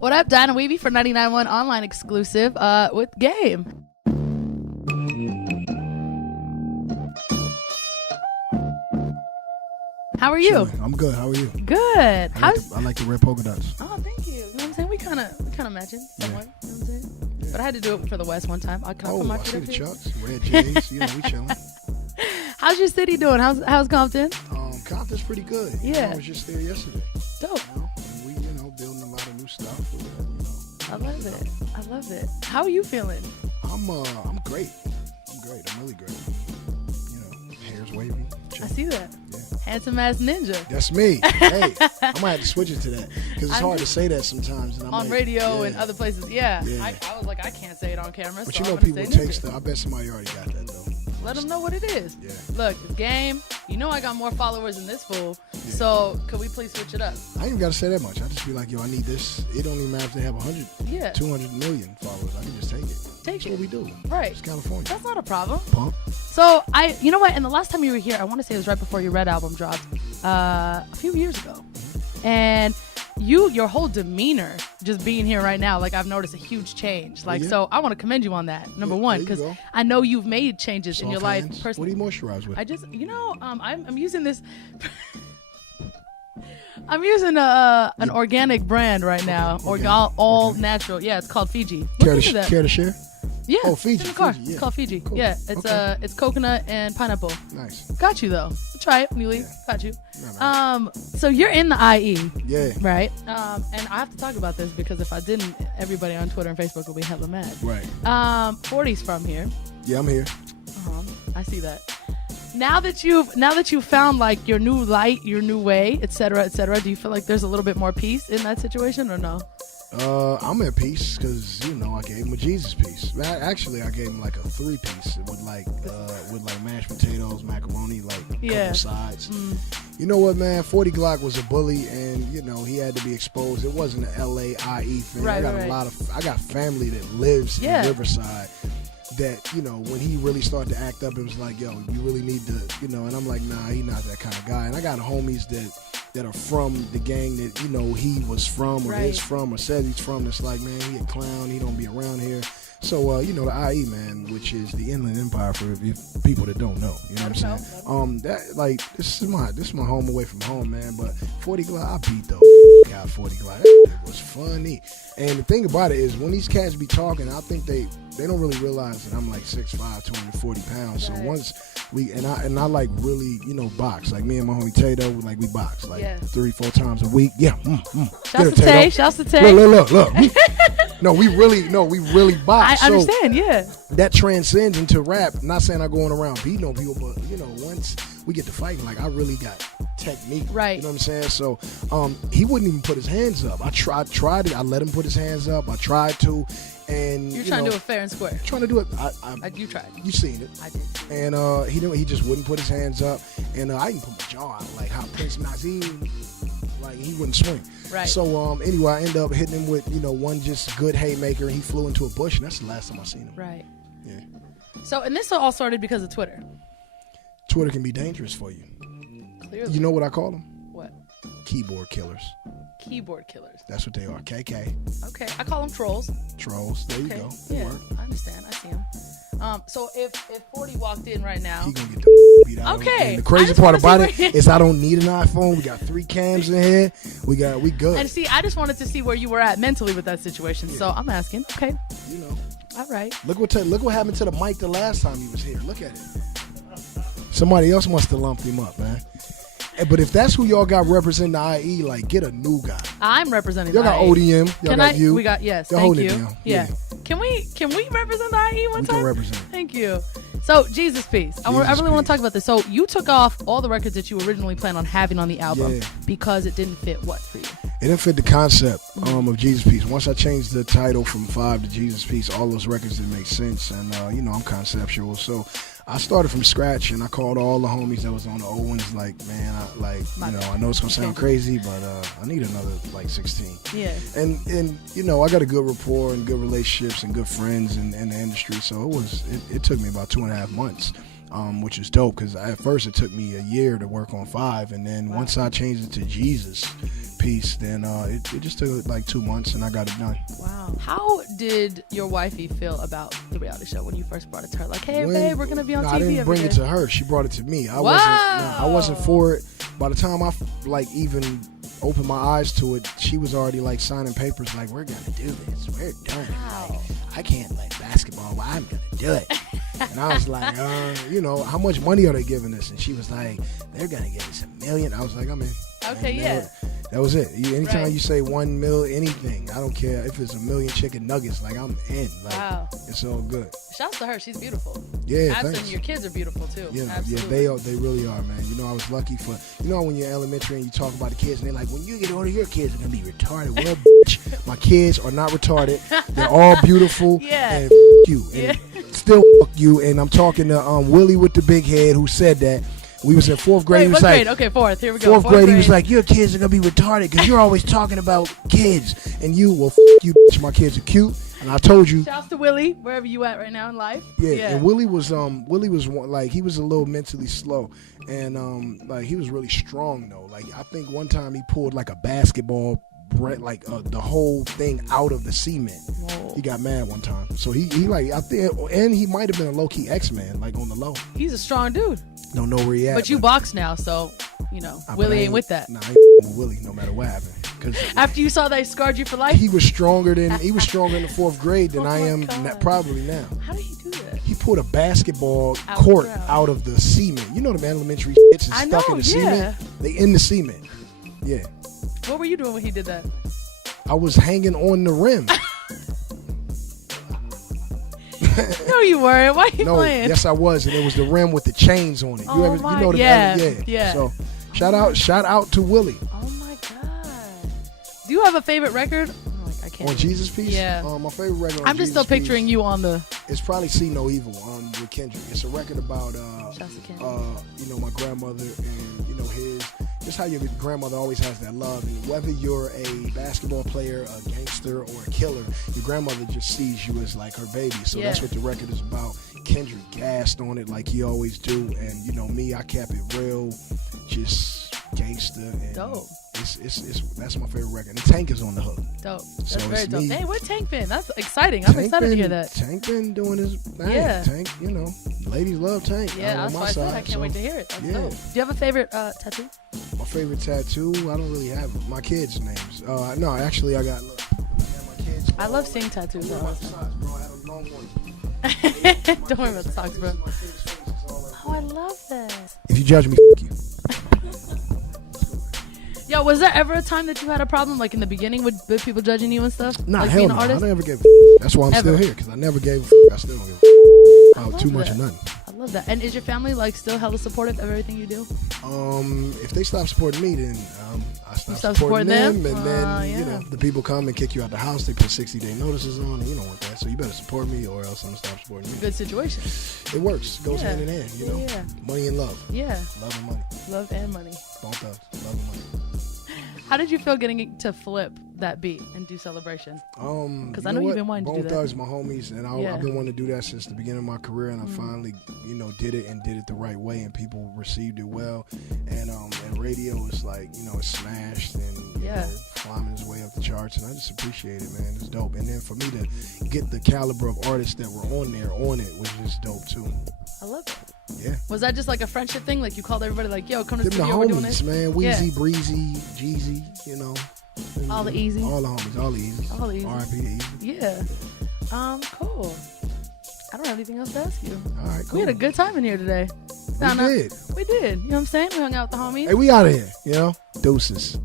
What up, Dinah Wehbe for 99.1 online exclusive with Game. How are you? Chilling. I'm good. How are you? Good. I like the red polka dots. Oh, thank you. You know what I'm saying? We kind of matching somewhat. You know what I'm saying? Yeah. But I had to do it for the West one time. Can I put my I see feet up the here? chucks, red J's. We chilling. How's your city doing? How's Compton? Compton's pretty good. Yeah. I was just there yesterday. Dope. And we, building a lot of new stuff. I love it. I love it. How are you feeling? I'm great. I'm really great. Hair's wavy. I see that. Yeah. Handsome ass ninja. That's me. Hey, I might have to switch it to that because it's hard to say that sometimes. And I'm on like, radio and other places. Yeah. Yeah. I was like, I can't say it on camera. But so people take stuff. I bet somebody already got that though. Let them know what it is. Yeah. Look, it's Game. You know I got more followers than this fool. Yeah. So could we please switch it up? I ain't even got to say that much. I just be like, yo, I need this. It don't even matter if they have 100, 200 million followers. I can just take it. That's what we do. Right. It's California. That's not a problem. Pump. So you know what? And the last time you were here, I want to say it was right before your Red album dropped, a few years ago. And your whole demeanor, just being here right now, like I've noticed a huge change. Like, so I want to commend you on that. Number one, because I know you've made changes in your life personally. What do you moisturize with? I just, I'm using this. I'm using an organic brand right now, all natural. Yeah, it's called Fiji. Care to share? Yeah. Oh, Fiji. It's in the car. Fiji, yeah. It's called Fiji. Cool. Yeah. It's it's coconut and pineapple. Nice. Got you though. Try it when you leave. Yeah. Got you. No. So you're in the IE. Yeah. Right. And I have to talk about this because if I didn't, everybody on Twitter and Facebook will be hella mad. Right. 40's from here. Yeah, I'm here. I see that. Now that you've found like your new light, your new way, et cetera, do you feel like there's a little bit more peace in that situation or no? I'm at peace because I gave him a Jesus piece. Actually, I gave him like a 3-piece with like mashed potatoes, macaroni, like a couple sides. You know what, man? 40 Glocc was a bully, and he had to be exposed. It wasn't an LAIE thing. Right, I got family that lives in Riverside. That when he really started to act up, it was like, yo, you really need to, and I'm like, nah, he not that kind of guy. And I got homies that are from the gang that he was from or is from or says he's from. That's like, man, he a clown. He don't be around here. So the IE, man, which is the Inland Empire for people that don't know. You know what I'm saying? This is my home away from home, man. But 40 Glocc, I beat the guy 40 Glocc. That was funny. And the thing about it is when these cats be talking, I think they don't really realize that I'm like 6'5", 240 pounds. So once I like really, box. Like me and my homie Tato, we box like 3-4 times a week. Yeah. Shouts to Tay. Look. No, we really box. I understand, yeah. That transcends into rap. I'm not saying I'm going around beating on people, but once we get to fighting, like I really got technique. Right. You know what I'm saying? So he wouldn't even put his hands up. I tried it. I let him put his hands up. I tried to. And you're trying to do it fair and square. Trying to do it. You tried. You seen it. I did. And he just wouldn't put his hands up. And I even put my jaw out like how Prince Nazim, like he wouldn't swing. Right. So anyway, I ended up hitting him with one just good haymaker. He flew into a bush, and that's the last time I seen him. Right. Yeah. So and this all started because of Twitter. Twitter can be dangerous for you. Clearly. You know what I call them? What? Keyboard killers. Keyboard killers. That's what they are. KK. Okay, I call them trolls. Trolls. There you go. Yeah, I understand. I see them. So if 40 walked in right now, he gonna get the beat out. Okay. And the crazy part about it is I don't need an iPhone. We got 3 cams in here. We good. And see, I just wanted to see where you were at mentally with that situation. Yeah. So I'm asking. Okay. All right. Look what happened to the mic the last time he was here. Look at it. Somebody else must have lumped him up, man. But if that's who y'all got representing the IE, like get a new guy. I'm representing y'all the got IE. ODM. Y'all got you. We got yes. Y'all thank you. It down. Yeah. Can we represent the IE one time? We can represent. Thank you. So Jesus Piece. I really want to talk about this. So you took off all the records that you originally planned on having on the album because it didn't fit what for you? It didn't fit the concept of Jesus Piece. Once I changed the title from 5 to Jesus Piece, all those records didn't make sense. And I'm conceptual, so I started from scratch, and I called all the homies that was on the old ones. Like, man, I know it's gonna sound crazy, but I need another 16. Yeah. And I got a good rapport and good relationships and good friends in the industry. So it took me about 2.5 months which is dope because at first it took me a year to work on 5, and then once I changed it to Jesus piece, then it just took like 2 months and I got it done. Wow. How did your wifey feel about the reality show when you first brought it to her? Like, hey, babe, we're gonna be on TV. I didn't bring it to her. She brought it to me. I wasn't for it. By the time I like even opened my eyes to it, she was already like signing papers like, we're gonna do this. We're done. Wow. Like, I can't play basketball. Well, I'm gonna do it. And I was like, how much money are they giving us? And she was like, they're gonna give us $1 million. I was like, I'm in. Okay, yeah. That was it. Anytime you say 1 mil, anything, I don't care if it's 1 million chicken nuggets. Like, I'm in. Like, wow, it's all good. Shouts to her. She's beautiful. Yeah, absolutely. thanks. Your kids are beautiful too. Yeah, absolutely. Yeah, they really are, man. I was lucky for when you're elementary and you talk about the kids and they're like, when you get older, your kids are gonna be retarded. Well, bitch, my kids are not retarded. They're all beautiful. Yeah. And you. And still you. And I'm talking to Willie with the big head who said that. We was in 4th grade. Wait, what grade? Okay, 4th. Here we go. 4th grade. He was like, your kids are going to be retarded because you're always talking about kids. And you, well, you, bitch, my kids are cute. And I told you. Shouts to Willie, wherever you at right now in life. Yeah. And Willie was like, he was a little mentally slow. And like, he was really strong, though. Like, I think one time he pulled like a basketball, like the whole thing out of the cement. Whoa. He got mad one time. So he like, I think, and he might have been a low-key X-Man, like on the low. He's a strong dude. Don't know where he at. But you box now, so, Willie ain't with that. Nah, I ain't with Willie no matter what happened. Cause after you saw that he scarred you for life? He was stronger in the 4th grade than I am probably now. How did he do that? He pulled a basketball court out of the cement. You know the elementary shits is stuck in the cement? They in the cement. Yeah. What were you doing when he did that? I was hanging on the rim. No, you weren't. Why are you playing? Yes, I was, and it was the rim with the chains on it. Yeah. So, shout out to Willie. Oh my God. Do you have a favorite record? I can't. On Jesus Piece? Yeah. My favorite record. I'm just still picturing you on the. It's probably See No Evil with Kendrick. It's a record about my grandmother and just how your grandmother always has that love, and whether you're a basketball player, a gangster, or a killer, your grandmother just sees you as like her baby. So that's what the record is about. Kendrick gassed on it like he always do, and me, I kept it real, just gangster. And dope. That's my favorite record. And Tank is on the hook. Dope. That's very dope. Hey, where Tank been? That's exciting. I'm excited to hear that. Tank been doing his thing. Yeah. Tank, ladies love Tank. Yeah, that's why I said I can't wait to hear it. That's dope. Do you have a favorite tattoo? My favorite tattoo? I don't really have it. My kids' names. No, actually, I got my kids. I love seeing tattoos. I had a long one. Don't worry about the socks, bro. Oh, I love that. If you judge me, f*** you. Yo, was there ever a time that you had a problem, like in the beginning, with people judging you and stuff? Nah, like hell being no. an artist? I never gave a That's why I'm still here, because I never gave a I still don't give a too much of nothing. I love that. And is your family like still hella supportive of everything you do? If they stop supporting me, then I stop supporting them. And then, the people come and kick you out the house. They put 60-day notices on, and you don't want that. So you better support me or else I'm going to stop supporting you. Good situation. It works. It goes hand in hand, Yeah. Money and love. Yeah. Love and money. Love and money. Both of us. Love and money. How did you feel getting to flip that beat and do Celebration? Because I know you've been wanting to do that. Bone Thugs, my homies, and I've been wanting to do that since the beginning of my career, and I finally, did it and did it the right way, and people received it well. And radio is like, it's smashed and climbing its way up the charts, and I just appreciate it, man. It's dope. And then for me to get the caliber of artists that were on it was just dope too. I love it. Yeah. Was that just like a friendship thing? Like you called everybody like, yo, come to the studio, we're doing this? Man. Wheezy, Breezy, Jeezy, All the easy. All the homies, all the easy. All the easy. R.I.P. to Easy. Yeah. Cool. I don't have anything else to ask you. All right, cool. We had a good time in here today. We did. We did. You know what I'm saying? We hung out with the homies. Hey, we out of here, Deuces.